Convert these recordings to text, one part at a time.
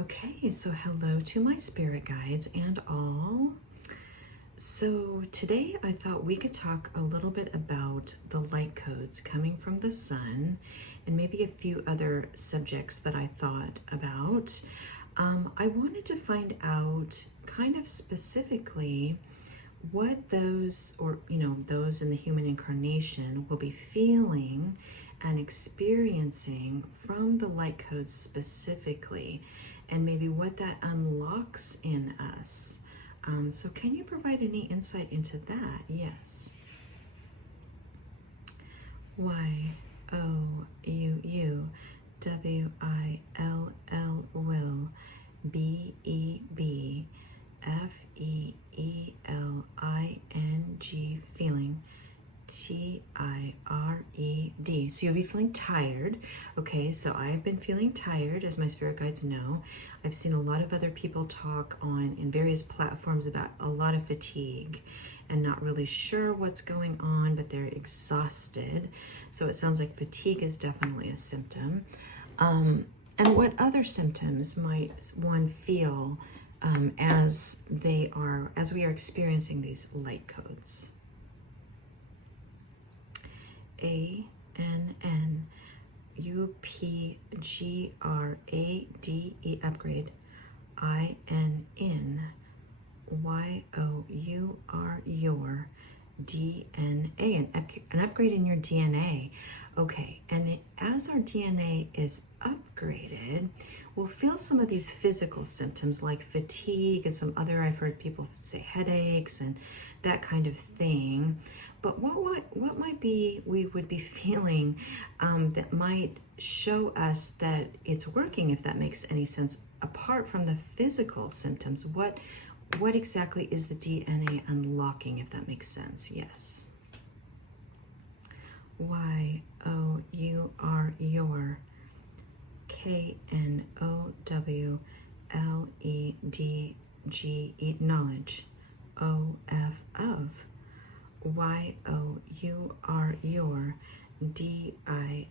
Okay, so hello to my spirit guides and all. So today I thought we could talk a little bit about the light codes coming from the sun and maybe a few other subjects that I thought about. I wanted to find out kind of specifically what those, or those in the human incarnation will be feeling and experiencing from the light codes specifically, and maybe what that unlocks in us. So can you provide any insight into that? Yes. Y-O-U-U-W-I-L-L will B-E-B-F-E-E-L-I-N-G feeling T-I-R-E-D. So you'll be feeling tired. Okay, so I've been feeling tired, as my spirit guides know. I've seen a lot of other people talk in various platforms about a lot of fatigue and not really sure what's going on, but they're exhausted. So it sounds like fatigue is definitely a symptom. And what other symptoms might one feel as we are experiencing these light codes? A-N-N-U-P-G-R-A-D-E upgrade I-N-N Y-O-U-R your DNA, an upgrade in your DNA. Okay, and as our DNA is upgraded, we'll feel some of these physical symptoms like fatigue and some other, I've heard people say headaches and that kind of thing. But what might be we would be feeling that might show us that it's working, if that makes any sense, apart from the physical symptoms? What exactly is the DNA unlocking, if that makes sense? Yes. Y-O-U-R your K-N-O-W-L-E-D-G-E knowledge O-F of Y-O-U-R your D-I-V-I-N-I-T-Y,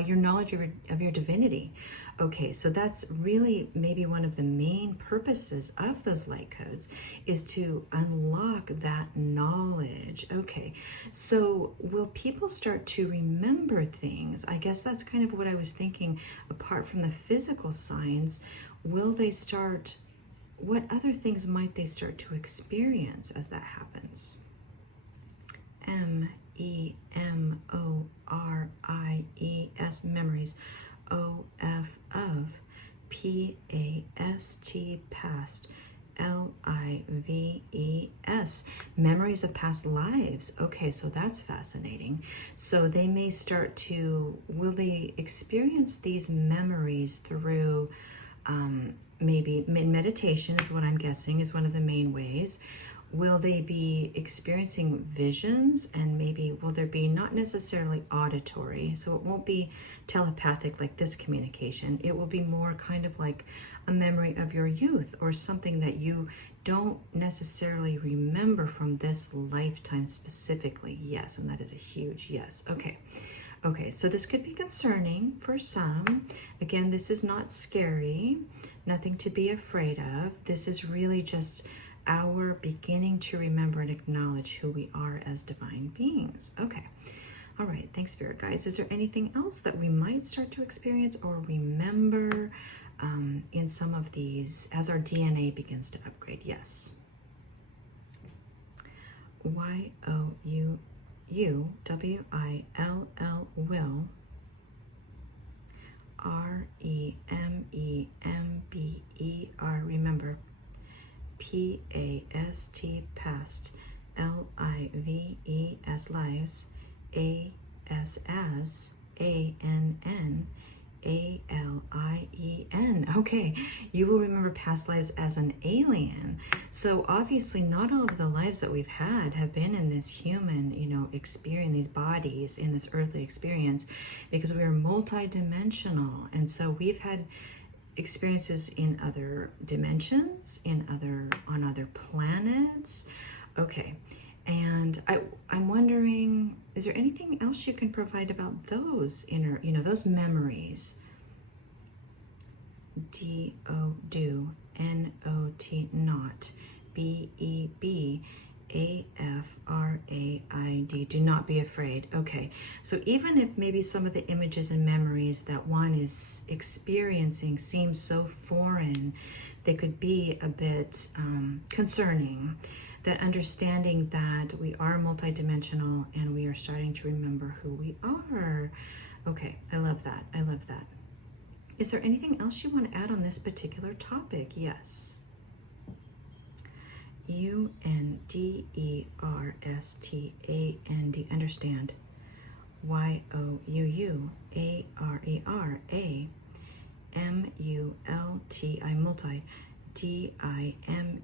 your knowledge of your divinity. Okay, so that's really maybe one of the main purposes of those light codes, is to unlock that knowledge. Okay, so will people start to remember things? I guess that's kind of what I was thinking. Apart from the physical signs, will they start, what other things might they start to experience as that happens? M-E-M-O-R-I-E-S, memories. O-F of P-A-S-T, past. L-I-V-E-S, memories of past lives. Okay, so that's fascinating. So they may start to, will they experience these memories through maybe meditation is what I'm guessing is one of the main ways. Will they be experiencing visions, and maybe will there be not necessarily auditory, so it won't be telepathic like this communication. It will be more kind of like a memory of your youth or something that you don't necessarily remember from this lifetime specifically. Yes, and that is a huge yes. Okay. Okay, so this could be concerning for some. Again, this is not scary, nothing to be afraid of. This is really just our beginning to remember and acknowledge who we are as divine beings. Okay, all right, thanks, spirit guides. Is there anything else that we might start to experience or remember in some of these as our DNA begins to upgrade? Yes. Y-O-U-W-I-L-L will R-E-M-E-M-B-E-R, remember. P-A-S-T, past. L-I-V-E-S, lives. A-S as, A-N-N, A-L-I-E-N. Okay, you will remember past lives as an alien. So obviously not all of the lives that we've had have been in this human, experience, these bodies in this earthly experience, because we are multidimensional. And so we've had experiences in other dimensions, on other planets. Okay, and I'm wondering, is there anything else you can provide about those inner, those memories do, not, not, afraid, do not be afraid. Okay, so even if maybe some of the images and memories that one is experiencing seem so foreign, they could be a bit concerning, that understanding that we are multidimensional and we are starting to remember who we are. Okay, I love that. I love that. Is there anything else you want to add on this particular topic? Yes. UNDERSTAND, understand. YOUUARER, MULTI, multi, DIMENSIOANAL,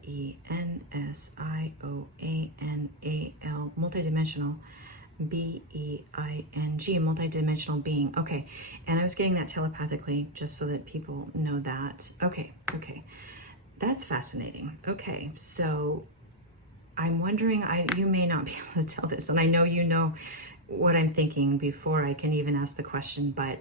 multidimensional, BEING, multidimensional being. Okay, and I was getting that telepathically just so that people know that. Okay, that's fascinating. Okay, so I'm wondering, you may not be able to tell this, and I know you know what I'm thinking before I can even ask the question, but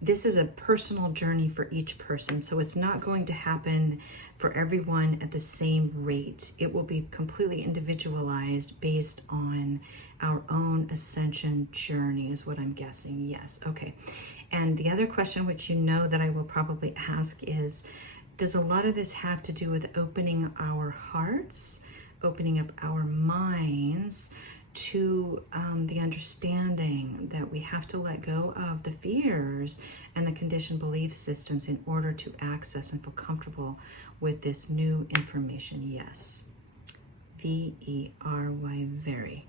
this is a personal journey for each person, so it's not going to happen for everyone at the same rate. It will be completely individualized based on our own ascension journey, is what I'm guessing. Yes, okay. And the other question, which you know that I will probably ask, is, does a lot of this have to do with opening our hearts, opening up our minds to the understanding that we have to let go of the fears and the conditioned belief systems in order to access and feel comfortable with this new information? Yes. VERY, very.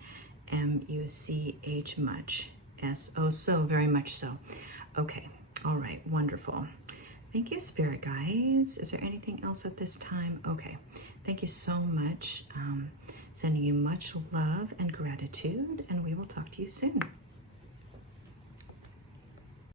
MUCH, much. SO, so, very much so. Okay, all right, wonderful. Thank you, Spirit Guides. Is there anything else at this time? Okay, thank you so much. Sending you much love and gratitude, and we will talk to you soon.